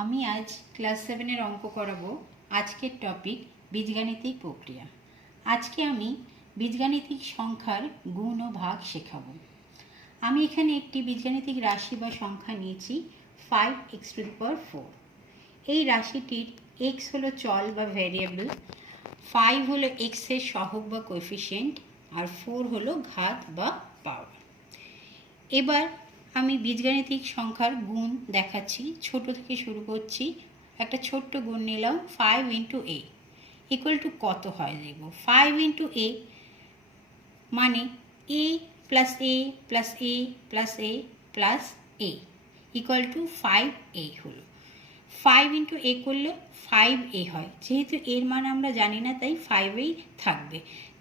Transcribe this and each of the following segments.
আমি আজ ক্লাস 7-এর অঙ্ক করাবো। আজকের টপিক বীজগাণিতিক প্রক্রিয়া। আজকে আমি বীজগাণিতিক সংখ্যার গুণ ও ভাগ শেখাবো। আমি এখানে একটি বীজগাণিতিক রাশি বা সংখ্যা নিয়েছি 5x⁴। এই রাশিটির x হলো চল বা ভ্যারিয়েবল, 5 হলো x এর সহগ বা কোএফিসিয়েন্ট, আর 4 হলো ঘাত বা পাওয়ার। এবার আমি বীজগাণিতিক সংখ্যার গুণ দেখাচ্ছি। ছোট থেকে শুরু করছি। একটা ছোট্ট গুণ নিলাম 5 × a ইকুয়াল টু কত হয় দেখব। 5 × a মানে a plus a plus a plus a plus a equal to 5a হলো। 5 × a করলে 5a হয়, যেহেতু এর মান আমরা জানি না তাই 5এই থাকবে।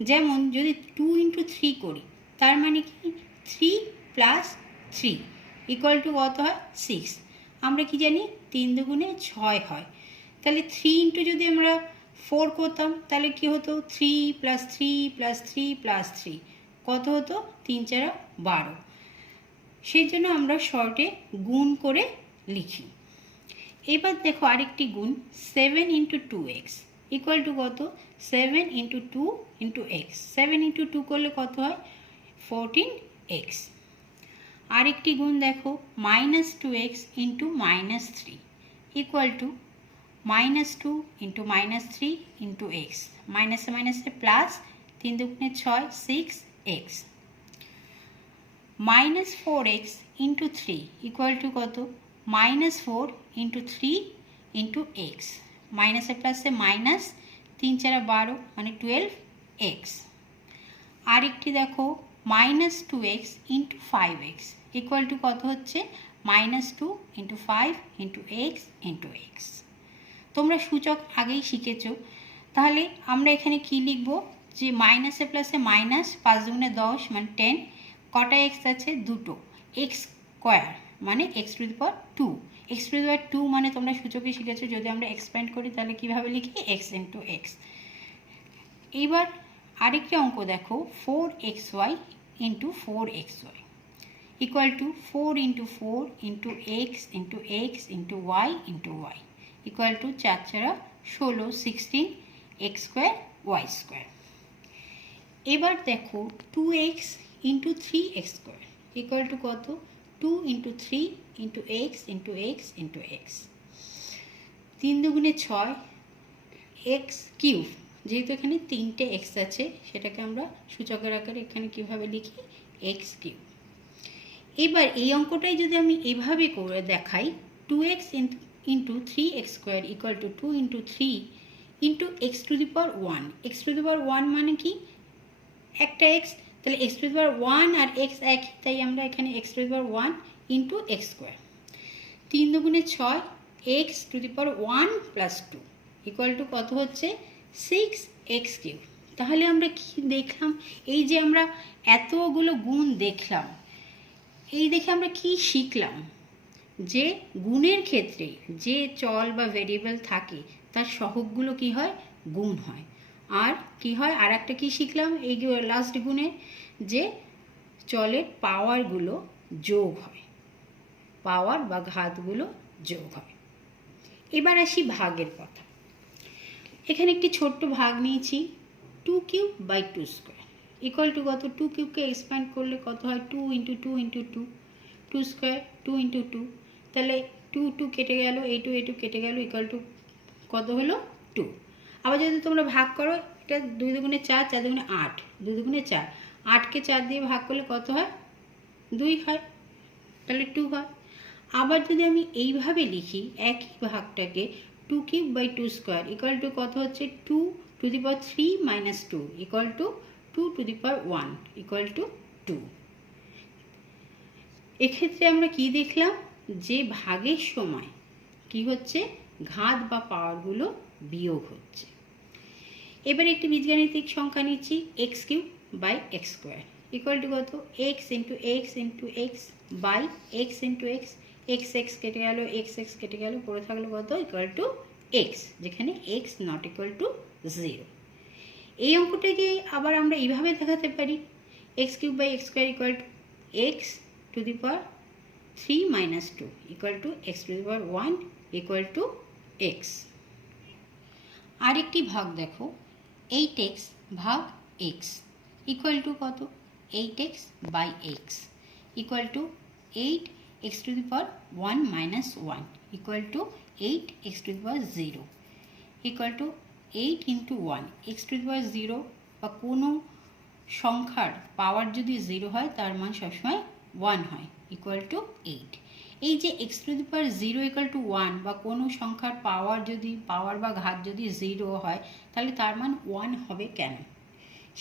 যেমন যদি 2 × 3 করি, তার মানে কি 3 প্লাস 3 ইকুয়াল টু কত হয় 6। আমরা কি জানি 3 দুগুণে 6 হয়, তাহলে 3 × যদি আমরা 4 করতাম তাহলে কি হতো 3 প্লাস 3 প্লাস 3 প্লাস 3 কত হতো 3 × 4 = 12। সেই জন্য আমরা শর্টে গুণ করে লিখি। এবার দেখো আরেকটি গুণ 7 × 2x ইকুয়াল টু কত 7 × 2 × x। 7 × 2 করলে কত হয় 14x। আরেকটি গুণ দেখো -2x × -3 ইকুয়াল টু -2 × -3 × x। মাইনাসে মাইনাসে প্লাস, 3 দুগুণে 6 6x। -4x × 3 ইকুয়াল টু কত -4 × 3 × x। মাইনাসে প্লাসে মাইনাস, 3 × 4 = 12 মানে 12x। আরেকটি দেখো -2x × 5x ইকুয়াল টু কত হচ্ছে -2 × 5 × x × x। তোমরা সূচক আগেই শিখেছো, তাহলে আমরা এখানে কি লিখব যে মাইনাসে প্লাসে মাইনাস, 5 দুগুণে 10 মানে 10। কটা এক্স আছে দুটো, x² মানে x⁴2। x⁴2 মানে তোমরা সূচকে শিখেছো, যদি আমরা এক্সপ্যান্ড করি তাহলে কিভাবে লিখি x × x। এবার আরেকটি অঙ্ক দেখো 4xy × 4xy equal to 4 × 4 × x × x × y × y equal to 4 × 4 = 16 x² y²। এবার দেখো 2x × 3x² ইকুয়াল টু কত 2 × 3 × x × x × x। 3 দুগুণে 6 x³ যেহেতু এখানে 3টে x আছে, সেটাকে আমরা সূচকের আকারে এখানে কিভাবে লিখি x³। এবার এই অঙ্কটাই যদি আমি এভাবে করে দেখাই 2x × 3x² equal to 2 × 3 × x⁴1। x⁴1 মানে কি একটা x, তাহলে x⁴1 আর x একই, তাই আমরা এখানে x⁴1 × x²। 3 দুগুণে 6 x⁴1 + 2 ইকুয়াল টু কত হচ্ছে 6x³। তাহলে আমরা কি দেখলাম, এই যে আমরা এতগুলো গুণ দেখলাম, এই দেখে আমরা কি শিখলাম যে গুণের ক্ষেত্রে যে চল বা ভেরিয়েবল থাকে তার সহগগুলো কি হয় গুণ হয়। আর কি হয় আর একটা কি শিখলাম এই লাস্ট গুণে, যে চলের পাওয়ারগুলো যোগ হয়, পাওয়ার বা ঘাতগুলো যোগ হয়। এবার আসি ভাগের কথা। এখানে একটি ছোট্ট ভাগ নিয়েছি 2³ / 2² ইকুয়াল টু কত 2³ এক্সপ্যান্ড করলে কত হয় 2 × 2 × 2 2² 2 × 2, তাহলে 2 2 কেটে গেল, এই 2 কেটে গেল ইকুয়াল টু কত হলো 2। আবার যদি তোমরা ভাগ করো, এটা 2 দুগুণে 4 4 দুগুণে 8 2 দুগুণে 4, 8কে 4 দিয়ে ভাগ করলে কত হয় 2 হয়, তাহলে 2 হয়। আবার যদি আমি এইভাবে লিখি একই ভাগটাকে 2³ / 2² ইকুয়াল টু কত হচ্ছে 2 ^ 3 - 2 ইকুয়াল টু 2 ^ 1 ইকুয়াল টু 2। এক্ষেত্রে আমরা কি দেখলাম যে ভাগের সময় কি হচ্ছে ঘাত বা পাওয়ারগুলো বিয়োগ হচ্ছে। এবার একটি বীজগাণিতিক সংখ্যা নিচ্ছি x³ / x² ইকুয়াল টু কত x × x × x / x × x। x কেটে গেল, x কেটে গেল, পড়ে থাকলো কত ইকুয়াল টু x, যেখানে x ≠ 0। এই অঙ্কটাকে আবার আমরা এইভাবে দেখাতে পারি x³ / x² equal to x⁴ 3 minus 2 equal to x to the power 1 equal to x. আরেকটি ভাগ দেখো 8x ভাগ x equal to কত 8x by x equal to 8x to the power 1 minus 1 equal to 8x to the power 0 equal to 8 into 1 x to the power 0 বা কোনো সংখ্যার পাওয়ার যদি 0 হয় তার মান সবসময় 1 হয় equal to 8. এই যে x to the power 0 equal to 1 বা কোনো সংখ্যার পাওয়ার বা ঘাত যদি 0 হয় তাহলে তার মান 1 হবে কেন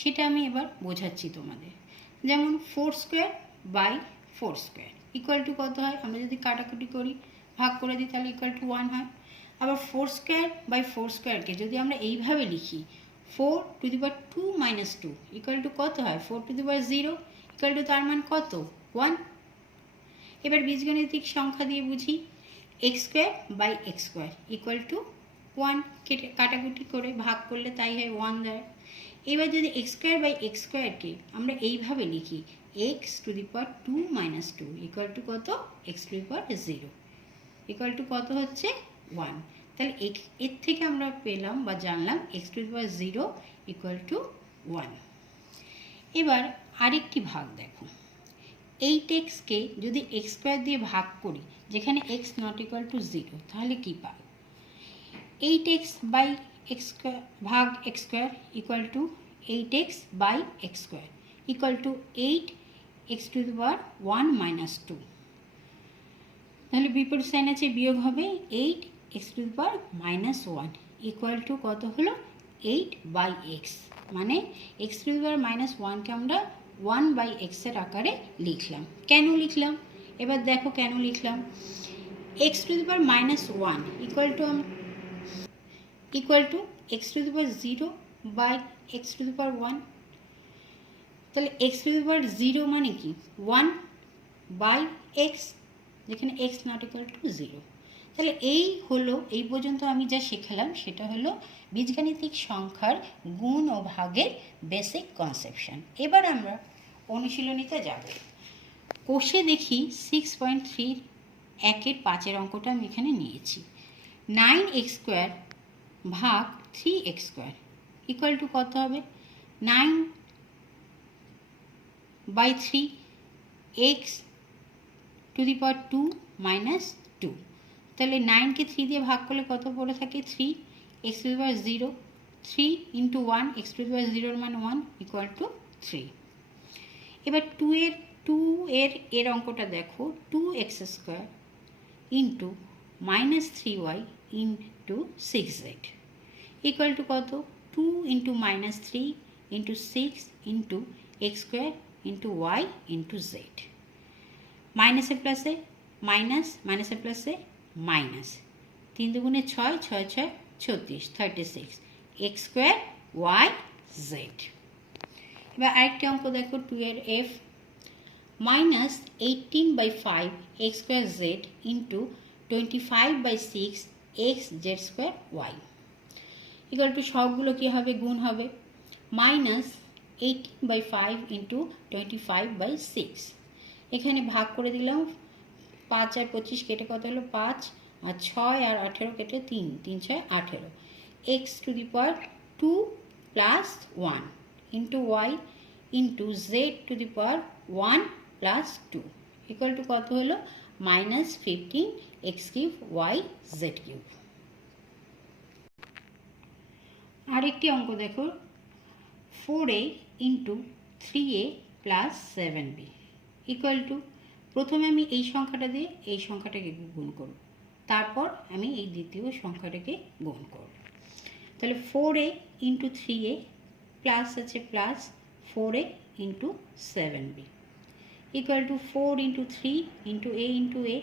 সেটা আমি এবার বোঝাচ্ছি তোমাদের। যেমন 4 square by 4 square equal to কত হয়, আমরা যদি কাটাকুটি করি ভাগ করে দিই তাহলে ইকুয়াল টু 1 হয়। আবার 4 স্কোয়ার বাই 4 স্কোয়ারকে যদি আমরা এইভাবে লিখি 4 to the power 2 minus 2 equal to কত হয় 4 to the power 0 equal to তার মান কত 1। এবার বীজগণিতিক সংখ্যা দিয়ে বুঝি x square by x square equal to 1 কাটাকুটি করে ভাগ করলে তাই হয় 1 দেয়। এবার যদি এক্স স্কোয়ার বাই এক্স স্কোয়ারকে আমরা এইভাবে লিখি x to the power 2 minus 2 equal to কত x to the power 0 equal to কত হচ্ছে 1। তাহলে এর থেকে আমরা পেলাম বা জানলাম x to the power 0 equal to 1। এবার আরেকটি ভাগ দেখো 8xকে যদি এক্স স্কোয়ার দিয়ে ভাগ করি যেখানে এক্স নট ইকুয়াল টু 0 তাহলে কী পাই 8x বাই এক্স স্কোয়ার ভাগ x square equal to 8x by x square equal to 8x to the power 1 minus 2। তাহলে বিপরীত সাইন আছে বিয়োগ হবে 8x to the power minus 1 equal to কত হলো 8 বাই এক্স, মানে x to the power minus 1কে আমরা 1 বাই এক্সের আকারে লিখলাম। কেন লিখলাম এবার দেখো কেন লিখলাম, x to the power minus 1 equal to x to the power 0 by x to the power 1। তাহলে এক্স টু দি পাওয়ার 0 মানে কি 1 বাই এক্স, যেখানে এক্স নট ইকুয়াল টু 0। তাহলে এই পর্যন্ত আমি যা শেখালাম সেটা হলো বীজগাণিতিক সংখ্যার গুণ ও ভাগের বেসিক কনসেপশন। এবার আমরা অনুশীলনীতে যাব। কোষে দেখি 6.3 1-এর 5-এর অঙ্কটা আমি এখানে নিয়েছি। 9x স্কোয়ার ভাগ 3x স্কোয়ার ইকুয়াল টু কত হবে 9 by 3 x to the power 2 minus 2। তাহলে 9কে 3 দিয়ে ভাগ করলে কত পড়ে থাকে 3 x to the power 0 3 into 1 x to the power 0 মান 1 ইকুয়াল টু 3। এবার 2 এর অঙ্কটা দেখো 2x square into minus 3y into 6z equal to কত 2 into minus 3 into 6 into x square into y into z। মাইনাসে প্লাসে মাইনাস, মাইনাসে প্লাসে মাইনাস, 3 দুগুণে 6 6 6 36 36 এক্স স্কোয়ার ওয়াই জেড। এবার আরেকটি অঙ্ক দেখো 2 এর f minus 18 by 5 x square z into 25 by 6 x z square y equal to সবগুলো কী হবে গুণ হবে মাইনাস 18 বাই 5 ইন্টু 25 বাই 6। এখানে ভাগ করে দিলাম 5 আর 25 কেটে কত হলো 5 আর 6 আর 18 কেটে 3 3 6 18 x to the power 2 plus 1 into y into z to the power 1 plus 2 equal to কত হলো minus 15 x cube y z cube. আরেকটি অঙ্ক দেখো 4a into 3a plus 7b equal to, প্রথমে আমি এই সংখ্যাটা দিয়ে এই সংখ্যাটাকে গুণ করব, তারপর আমি এই দ্বিতীয় সংখ্যাটাকে গুণ করব। তাহলে 4a ইন্টু 3a প্লাস আছে plus 4a into 7b equal to 4 into 3 into a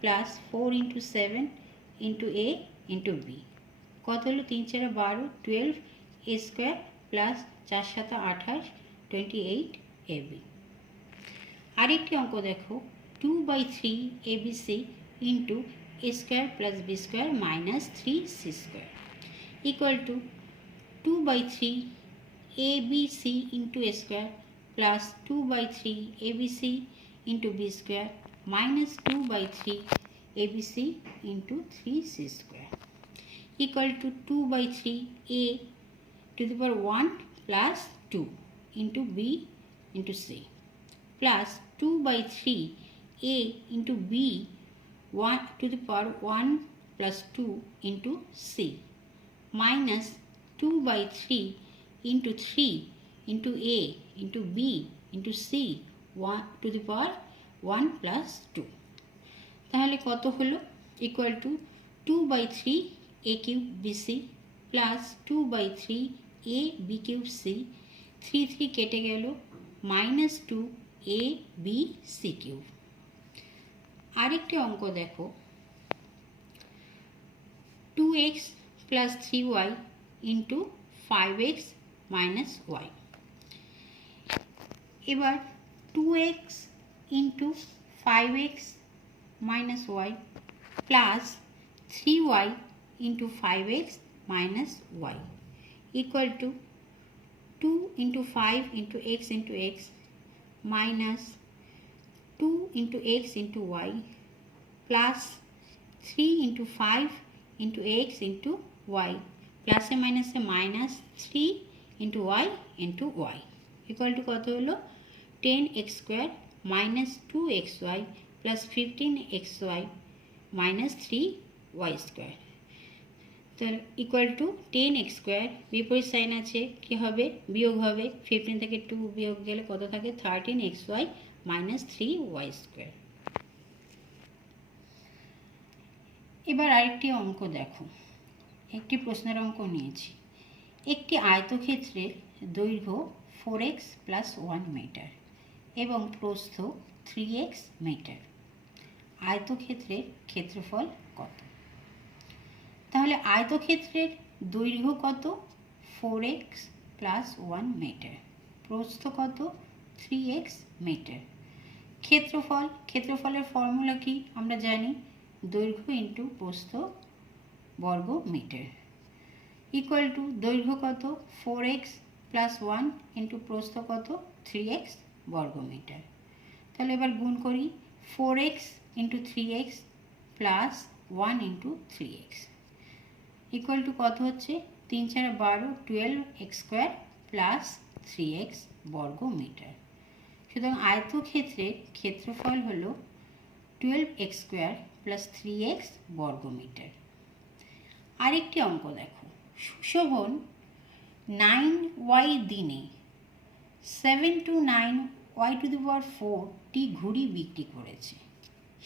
plus 4 into 7 into a into b কত হলো 3 4 12 12 a স্কোয়ার প্লাস 4 7 28 28 ab। আরেকটি অঙ্ক দেখো 2 by 3 abc into a square plus b square minus 3c square equal to 2 by 3 abc into a square plus 2 by 3 abc into b square minus 2 by 3 ABC into 3C square equal to 2 by 3 A to the power 1 plus 2 into B into C plus 2 by 3 A into B 1 to the power 1 plus 2 into C minus 2 by 3 into 3 into A into B into C 1 to the power 1 plus 2 তাহলে কত হলো equal to 2 by 3 A cube BC plus 2 by 3 A B cube C 3 কেটে গেল minus 2 A B C cube আরেকটি অঙ্ক দেখো 2x plus 3y into 5x minus y এবার 2x into 5x minus y plus 3y into 5x minus y equal to 2 into 5 into x minus 2 into x into y plus 3 into 5 into x into y plus a minus 3 into y into y equal to কত হলো 10x square minus 2xy plus 15xy minus 3y square তো equal to 10x square বিপরীত sign আছে কি হবে বিয়োগ হবে 15 থেকে 2 বিয়োগ গেলে কত থাকে 13xy minus 3y স্কোয়ার এবার আরেকটি অঙ্ক দেখো একটি প্রশ্নের অঙ্ক নিয়েছি একটি আয়তক্ষেত্রের দৈর্ঘ্য 4x plus 1 মিটার এবং প্রস্থ 3x মিটার আয়তক্ষেত্রের ক্ষেত্রফল কত তাহলে আয়তক্ষেত্রের দৈর্ঘ্য কত 4x plus 1 মিটার প্রস্থ কত 3x মিটার ক্ষেত্রফলের ফর্মুলা কি আমরা জানি দৈর্ঘ্য ইন্টু প্রস্থ বর্গ মিটার ইকুয়াল টু দৈর্ঘ্য কত 4x plus 1 ইন্টু প্রস্থ কত 3x বর্গ মিটার তাহলে এবার গুণ করি 4x into 3x plus 1 into 3x equal to কত হচ্ছে 3 4 12 12x স্কোয়ার প্লাস 3x বর্গ মিটার সুতরাং আয়তক্ষেত্রের ক্ষেত্রফল হলো 12x স্কোয়ার প্লাস 3x বর্গ মিটার আরেকটি অঙ্ক দেখো সুশোভন 9y দিনে 7 to 9y to the power 4টি ঘুড়ি বিক্রি করেছে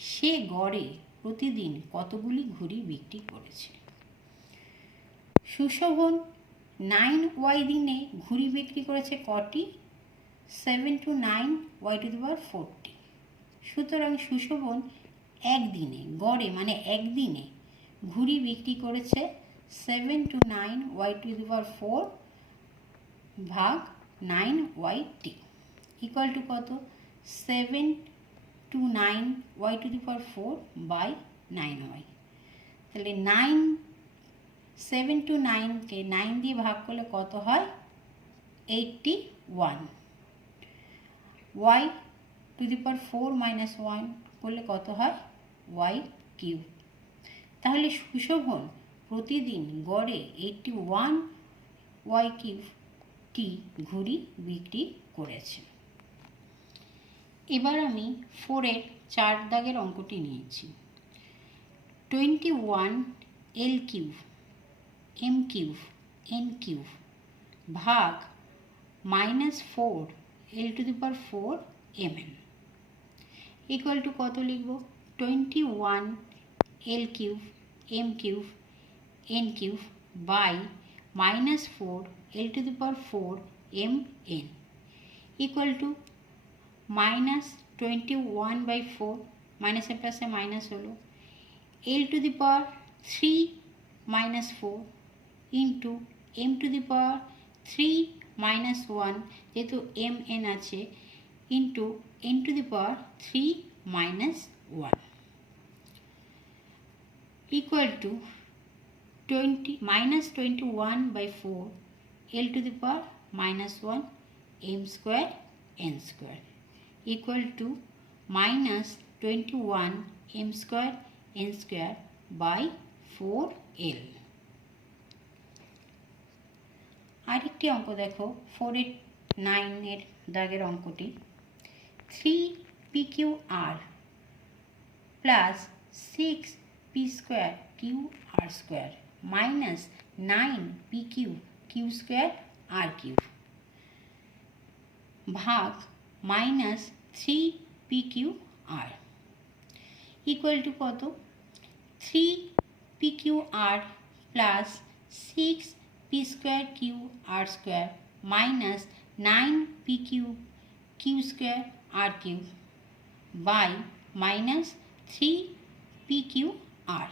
সে গড়ে প্রতিদিন কতগুলি ঘুড়ি বিক্রি করেছে সুশোভন 9y দিনে ঘুড়ি বিক্রি করেছে কটি 7 to 9y to the power 4টি সুতরাং সুশোভন একদিনে গড়ে মানে একদিনে ঘুড়ি বিক্রি করেছে 7 to 9y to the power 4 ভাগ 9yt ইকুয়াল টু কত 7 to 9y to the power 4 by 9y তাহলে 7 to 9 কে 9 দিয়ে ভাগ করলে কত হয় 81 y to the power 4 minus 1 করলে কত হয় y কিউব তাহলে সুশোভন প্রতিদিন গড়ে 81 y কিউব টি ঘুড়ি বিক্রি করেছে এবার আমি 4 এর 4 দাগের অঙ্কটি নিয়েছি 21 l cube m cube n cube ভাগ -4 l to the power 4 mn equal to কত লিখব 21 l cube m cube n cube by -4 l to the power 4 mn equal to -21/4 minus এ প্লাসে মাইনাস হলো l to the power 3 minus 4 into m to the power 3 minus 1 যেহেতু mn আছে into n to the power 3 minus 1 equal to -21/4 l to the power -1 m square n square equal to 21 m square n square by 4l। আরেকটি অঙ্ক দেখো 4-9 এর দাগের অঙ্কটি 3pqr plus 6p square Q R square minus 9pq Q square আর cube ভাগ minus 3pqr equal to কত? 3pqr plus 6p square Q R square minus 9pq Q square R cube by minus 3pqr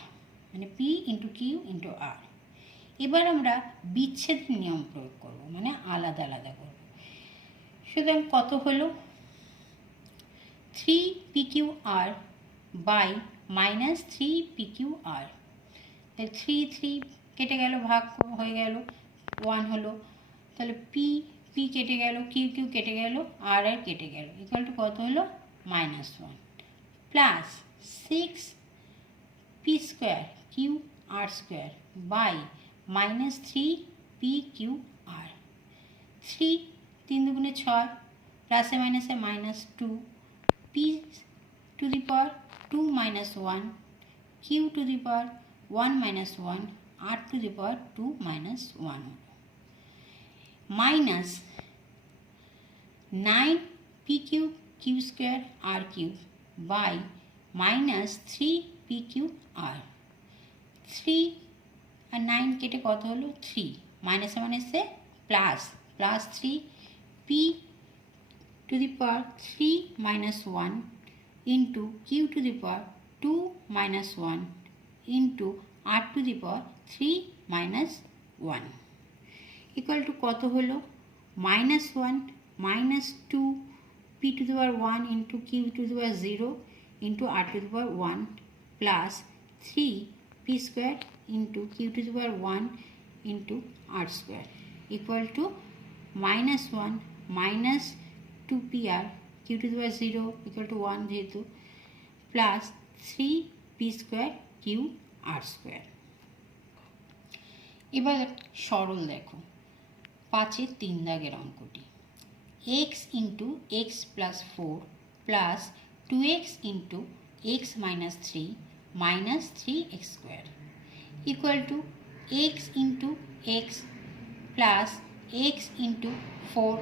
মানে p into Q into R. এবার আমরা বিচ্ছেদের নিয়ম প্রয়োগ করব, মানে আলাদা আলাদা করব। সুতরাং কত হলো? 3pqr বাই মাইনাস 3pqr, 3 কেটে গেল, ভাগ হয়ে গেল, 1 হলো, তাহলে p কেটে গেল, কিউ কেটে গেল, আর কেটে গেল, ইকুয়াল টু কত হলো? -1 plus 6p square Q R square by minus 3pqr। 3 3 দুগুণে 6, প্লাসে মাইনাসে -2, p to the power 2 - 1, q to the power 1 - 1, r to the power 2 - 1 minus 9pq Q square R cube by minus 3pqr। 3 আর 9 কেটে কত হলো? 3, মাইনাসে মাইনাসে plus 3, p to the power 3 - 1 into q to the power 2 - 1 into r to the power 3 - 1 equal to কত হলো? -1 -2 p to the power 1 into q to the power 0 into r to the power 1 plus 3p square into q to the power 1 into r square equal to -1 -2pr q to the power 0 equal to 1 যেহেতু, plus 3p square Q R square. এবার সরল দেখো 5-এর 3 দাগের অঙ্কটি x into x plus 4 plus 2x into x minus 3 minus 3x square equal to x into x plus x into 4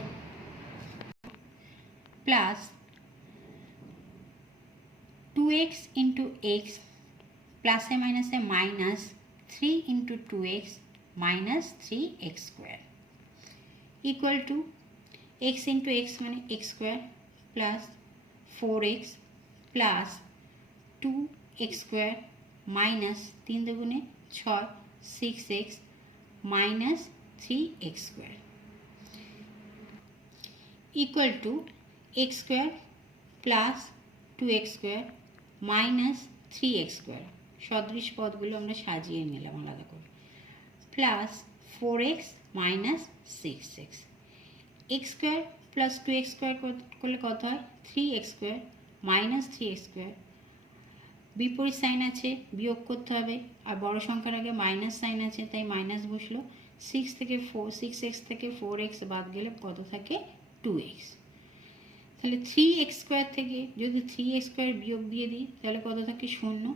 plus 2x into x প্লাসে মাইনাসে minus 3 into 2x minus 3x square equal to x into x মানে x square plus 4x plus 2x square minus 3 দুগুণে 6 6x minus 3x square equal to x square plus 2x square minus 3x square. সদৃশ পদগুলো আমরা সাজিয়ে নিলাম আলাদা করে, plus 4x minus 6x। X square plus 2x square করলে কত হয়? 3x square minus 3x square. বিপরীত সাইন আছে, বিয়োগ করতে হবে, আর বড় সংখ্যার আগে মাইনাস সাইন আছে তাই মাইনাস বসলো। 6x থেকে 4x বাদ গেলে কত থাকে? 2x। তাহলে 3x স্কোয়ার থেকে যদি 3x স্কোয়ার বিয়োগ দিয়ে দিই তাহলে কত থাকে? 0,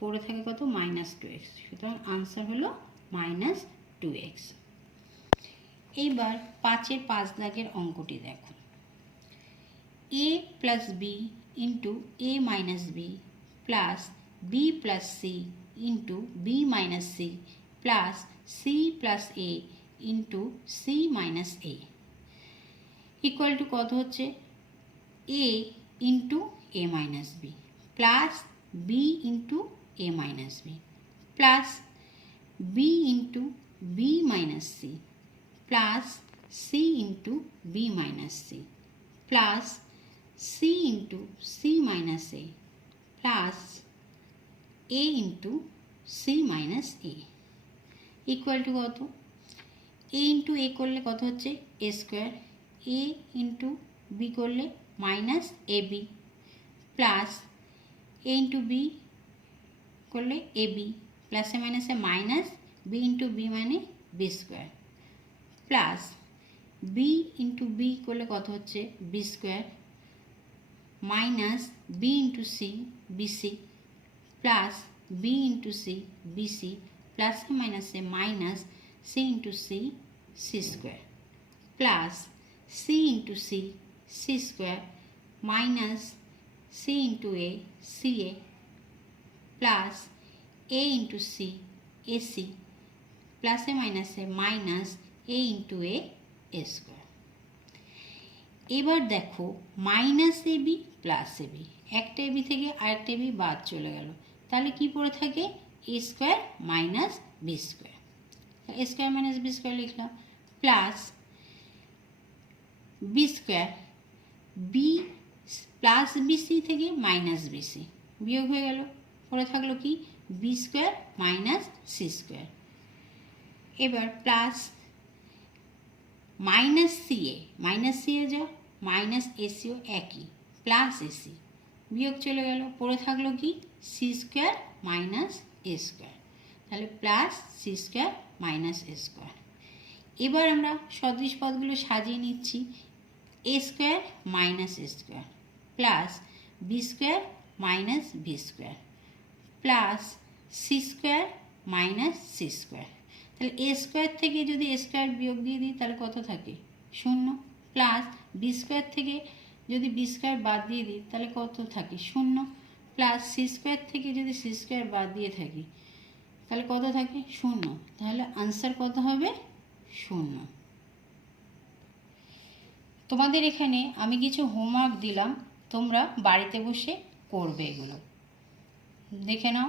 পড়ে থাকে কত? -2x। সুতরাং আনসার হলো -2x। এইবার 5-এর 5 দাগের অঙ্কটি দেখো a plus B into a minus b plus b plus C into b minus c plus c plus A into c minus a equal to কত হচ্ছে? a into a minus b plus B into a minus b plus B into b minus c plus C into b minus c plus C into c minus a plus A into c minus a equal to কত? A into এ করলে কত হচ্ছে? A square, A into B করলে minus A B plus A into B করলে A B, প্লাসে মাইনাসে minus B into B মানে B square, plus B into B করলে কত হচ্ছে B square, minus B into C BC, plus B into C BC, প্লাসে মাইনাসে minus C into C C square, plus C into C C square, minus C into A C A, plus A into C A C, প্লাসে মাইনাসে minus এ into এ square. এবার দেখো minus A B plus A B, একটা AB থেকে আরেকটা AB বাদ চলে গেল, তাহলে কি পড়ে থাকে A square minus B square, A square minus B square লিখলাম, plus B square B plus BC থেকে মাইনাস বিসি বিয়োগ হয়ে গেল, পড়ে থাকলো কি B square minus C square. এবার প্লাস মাইনাস সি এ যা মাইনাস এসিও একই, প্লাস এসি বিয়োগ চলে গেল, পড়ে থাকলো কি সি স্কোয়ার মাইনাস এ স্কোয়ার, তাহলে প্লাস সি স্কোয়ার মাইনাস এ স্কোয়ার। এবার আমরা সদৃশ পদগুলো সাজিয়ে নিচ্ছি, এ স্কোয়ার মাইনাস এ square, plus B square minus B square, plus C square minus C square. তাহলে এ স্কোয়ার থেকে যদি এ স্কোয়ার বিয়োগ দিয়ে দিই তাহলে কত থাকে শূন্য, প্লাস বি স্কোয়ার থেকে যদি বি স্কোয়ার বাদ দিয়ে দিই তাহলে কত থাকে শূন্য, প্লাস সি স্কোয়ার থেকে যদি সি স্কোয়ার বাদ দিয়ে থাকি তাহলে কত থাকে শূন্য, তাহলে আনসার কত হবে শূন্য। তোমাদের এখানে আমি কিছু হোমওয়ার্ক দিলাম, তোমরা বাড়িতে বসে করবে, এগুলো দেখে নাও।